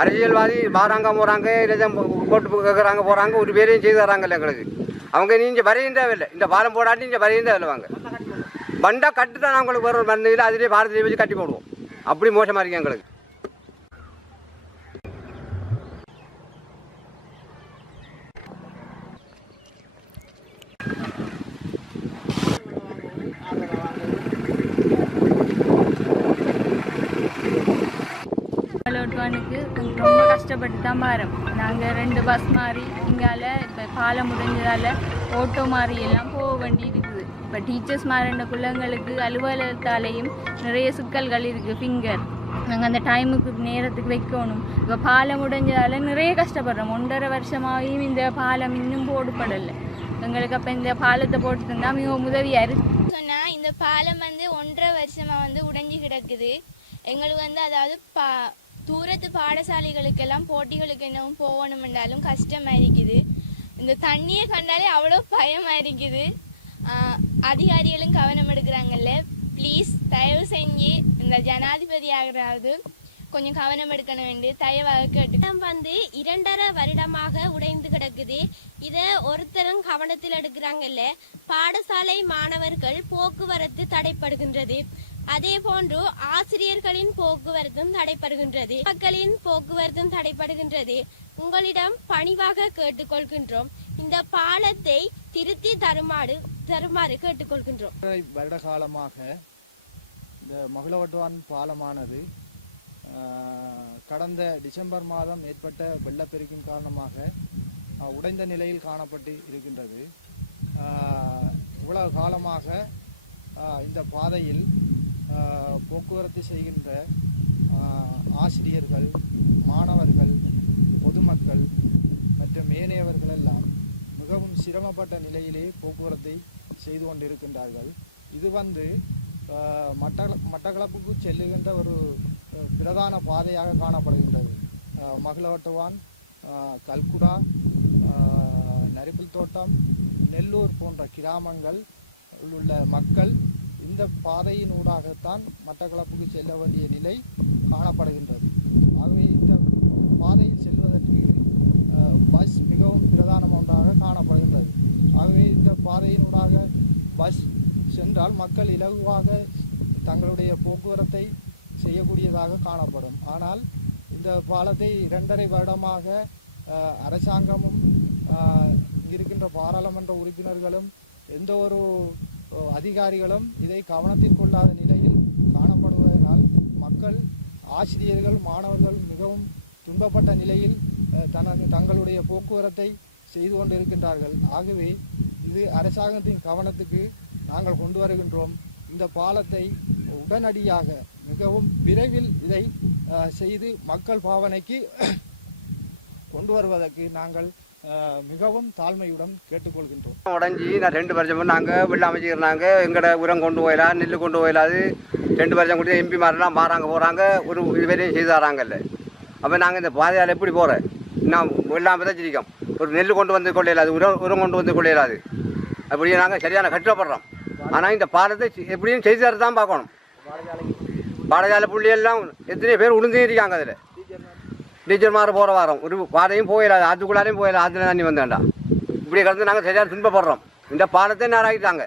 அரசியல்வாதி வாராங்க போகிறாங்க, இல்லை போட்டு கேட்குறாங்க போகிறாங்க, ஒரு பேரையும் செய்து தராங்கல்ல எங்களுக்கு. அவங்க நீங்கள் வரையும் தேவையில்லை, இந்த பாலம் போடாட்டி இங்கே வரையும் தேவையில்லை. வாங்க வண்டால் கட்டு தான் அவங்களுக்கு வர மருந்துகள் அதிலே பாரதியை வச்சு கட்டி போடுவோம். அப்படி மோசமாக இருக்கு எங்களுக்கு. ரொம்ப கஷ்டப்பட்டு தான் பாரோம். நாங்கள் 2 பஸ் மாறி இங்கால இப்போ பாலம் முடிஞ்சதால் ஓட்டோ மாறி எல்லாம் போக வேண்டி இருக்குது. இப்போ டீச்சர்ஸ் மாறின பிள்ளைங்களுக்கு அலுவலகத்தாலேயும் நிறைய சிக்கல்கள் இருக்குது. ஃபிங்கர் நாங்கள் அந்த டைமுக்கு நேரத்துக்கு வைக்கணும். இப்போ பாலம் முடிஞ்சதால் நிறைய கஷ்டப்படுறோம். 1.5 வருஷமாகவும் இந்த பாலம் இன்னும் போடப்படலை எங்களுக்கு. அப்போ இந்த பாலத்தை போட்டு தந்தால் மிகவும் உதவியாக இருக்குது. சொன்னால் இந்த பாலம் 1.5 வருஷமாக உடைஞ்சி கிடக்குது. எங்களுக்கு அதாவது தூரத்து பாடசாலைகளுக்கெல்லாம் போட்டிகளுக்கு என்னவும் போகணும் என்றாலும் கஷ்டமாக இருக்குது. இந்த தண்ணியை கண்டாலே அவ்வளோ பயமாக இருக்குது. அதிகாரிகளும் கவனம் எடுக்கிறாங்கல்ல. ப்ளீஸ் தயவு செஞ்சு இந்த ஜனாதிபதி ஆகிறாவது கொஞ்சம் கவனம் எடுக்கணும் வேண்டிய தயவாக கேட்டு. 2.5 வருடமாக உடைந்து கிடக்குது. இதை ஒருத்தரும் கவனத்தில் எடுக்கிறாங்கல்ல. பாடசாலை மாணவர்கள் போக்குவரத்து தடைப்படுகின்றது. அதே போன்று ஆசிரியர்களின் போக்குவரத்தும் தடைப்படுகின்றது. மக்களின் போக்குவரத்தும் தடைப்படுகின்றது. உங்களிடம் பணிவாக கேட்டுக்கொள்கின்றோம், இந்த பாலத்தை திருத்தி தருமாறு கேட்டுக்கொள்கின்றோம். வருட காலமாக இந்த மகளவட்டுவான் பாலமானது கடந்த டிசம்பர் மாதம் ஏற்பட்ட வெள்ளப்பெருக்கின் காரணமாக உடைந்த நிலையில் காணப்பட்டு இருக்கின்றது. இவ்வளவு காலமாக இந்த பாதையில் போக்குவரத்து செய்கின்ற ஆசிரியர்கள், மாணவர்கள், பொதுமக்கள் மற்றும் ஏனையவர்கள் எல்லாம் மிகவும் சிரமப்பட்ட நிலையிலே போக்குவரத்தை செய்து கொண்டிருக்கின்றார்கள். இது மட்டக்களப்புக்கு செல்லுகின்ற ஒரு பிரதான பாதையாக காணப்படுகின்றது. மகளவட்டுவான், கல்குடா, நரிப்பில் தோட்டம், நெல்லூர் போன்ற கிராமங்கள் உள்ள மக்கள் இந்த பாதையினூடாகத்தான் மட்டக்களப்புக்கு செல்ல வேண்டிய நிலை காணப்படுகின்றது. ஆகவே இந்த பாதையில் செல்வதற்கு பஸ் மிகவும் பிரதான ஒன்றாக காணப்படுகின்றது. ஆகவே இந்த பாதையினூடாக பஸ் சென்றால் மக்கள் இலகுவாக தங்களுடைய போக்குவரத்தை செய்யக்கூடியதாக காணப்படும். ஆனால் இந்த பாலத்தை 2.5 வருடமாக அரசாங்கமும் இருக்கின்ற பாராளுமன்ற உறுப்பினர்களும் எந்த ஒரு அதிகாரிகளும் இதை கவனத்தில் கொள்ளாத நிலையில் காணப்படுவதனால் மக்கள், ஆசிரியர்கள், மாணவர்கள் மிகவும் துன்பப்பட்ட நிலையில் தங்களுடைய போக்குவரத்தை செய்து கொண்டிருக்கின்றார்கள். ஆகவே இது அரசாங்கத்தின் கவனத்துக்கு நாங்கள் கொண்டு வருகின்றோம். இந்த பாலத்தை உடனடியாக மிகவும் விரைவில் இதை செய்து மக்கள் பாவனைக்கு கொண்டு வருவதற்கு நாங்கள் மிகவும் தாழ்மையுடன் கேட்டுக்கொள்கின்றோம். உடஞ்சி நான் 2 வருஷமும் நாங்கள் வெள்ள அமைச்சிக்கிறாங்க. எங்களோட உரம் கொண்டு போயிடலாம், நெல் கொண்டு போயிடாது. 2 வருஷம் கூட எம்பி மாதிரிலாம் மாறாங்க போகிறாங்க, ஒரு இதுவரையும் செய்து தராங்கல்ல. அப்போ நாங்கள் இந்த பாதையால் எப்படி போகிறேன்? இன்னும் வெள்ளாமல் தான் வச்சிருக்கோம். ஒரு நெல் கொண்டு வந்து கொள்ளையிலாது, உரம் கொண்டு வந்து கொள்ளையிலாது. அப்படியே நாங்கள் சரியான கஷ்டப்படுறோம். ஆனால் இந்த பாலத்தை எப்படியும் செய்து தர தான் பார்க்கணும். பாடசாலை புள்ளியெல்லாம் எத்தனை பேர் உளுந்தே இருக்காங்க. அதில் டீச்சர் மாதிரி போகிற வாரம் ஒரு பாதையும் போயிடாது, ஆற்றுக்குள்ளாரையும் போயிடலாம். ஆற்றுல தண்ணி வந்தேன்டா. இப்படி கிடந்து நாங்கள் சரியாக துன்பப்படுறோம். இந்த பாலத்தை நேராகிட்டாங்க.